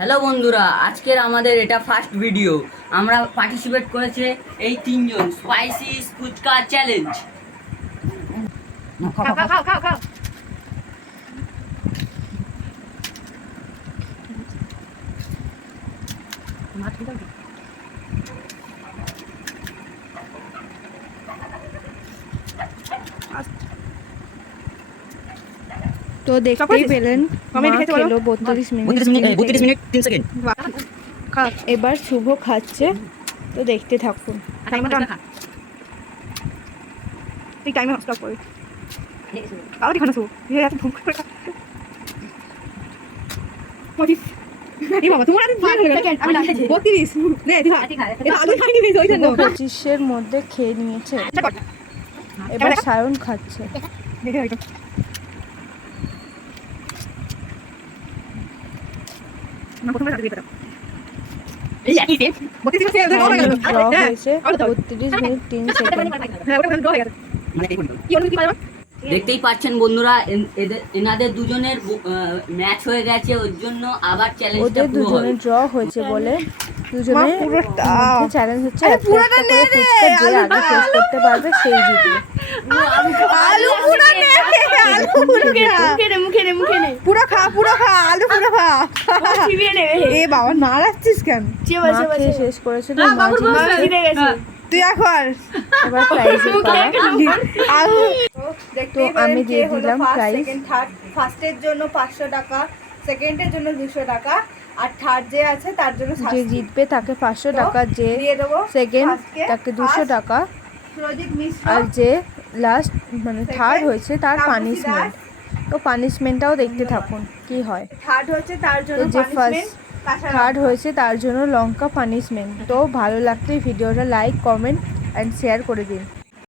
Hello বন্ধুরা, আজকের আমাদের এটা ফার্স্ট ভিডিও। আমরা পার্টিসিপেট করেছে এই তিনজন স্পাইসি ফুচকা চ্যালেঞ্জ। খাও খাও খাও খাও খাও। তো দেখতেই পেলেন মা খেলো 32 মিনিট 3 সেকেন্ড। এবার শুভ খাচ্ছে, তো দেখতে থাকুন। তুই টাইমে স্টপ কর। আবার খানা শুভ ये এত ভুক করে পঁচিশ। এই বাবা তোমার সেকেন্ড আমি লাস্টে 32 নে দিহা এটা আলু খাইনি বেশ ওই জন্য 25-এর মধ্যে খেয়ে নিয়েছে। এবার সায়ন খাচ্ছে। দেখে ওইটা না প্রথমে সাথে দিতে এই একই সেম 32 সেকেন্ড ড্র হয়েছে 32 মিনিট 3 সেকেন্ড। হ্যাঁ ওটা ড্র হয়ে গেছে মানে কি অনুমতি পারবা দেখতেই পাচ্ছেন বন্ধুরা, এনাদের দুজনের ম্যাচ হয়ে গেছে, ওর জন্য আবার চ্যালেঞ্জটা ওদের পুরো হবে। দুজনের ড্র হয়েছে বলে দুজনের পুরোটা। মধ্যে চ্যালেঞ্জ হচ্ছে আরে একটা পুরোটা একটা নে করে রে, ফুচকা যে আগে শেষ করতে পারবে সেই জিতবে। আলু পুরো নে আলু পুরো মুখে নে পুরো খা আলু পুরো খা চিবিয়ে নে এ বাবা নাড়াচ্ছিস কেন মা খেয়ে শেষ করেছে, তো মা জিতেছে। তুই এখন এবার প্রাইজের পালা। আলু তো আমি দিয়ে দিলাম প্রাইজ। সেকেন্ড থার্ড ফার্স্টের জন্য 500 টাকা, সেকেন্ডের জন্য 200 টাকা, আর থার্ড যে আছে তার জন্য যে 700 জিতবে তাকে 500 টাকা, যে দিয়ে দেবো সেকেন্ড ফার্স্টকে, তাকে 200 টাকা, সুরজিৎ মিশ্র, আর যে লাস্ট মানে থার্ড Second, হয়েছে তার তাপসী পানিশমেন্ট। তো পানিশমেন্টটাও দেখতে থাকুন কি হয়। থার্ড হচ্ছে তার জন্য তো যে পানিশমেন্ট থার্ড হয়েছে তার জন্য লঙ্কা পানিশমেন্ট। তো ভালো লাগলে ভিডিওটা লাইক, কমেন্ট অ্যান্ড শেয়ার করে দিন।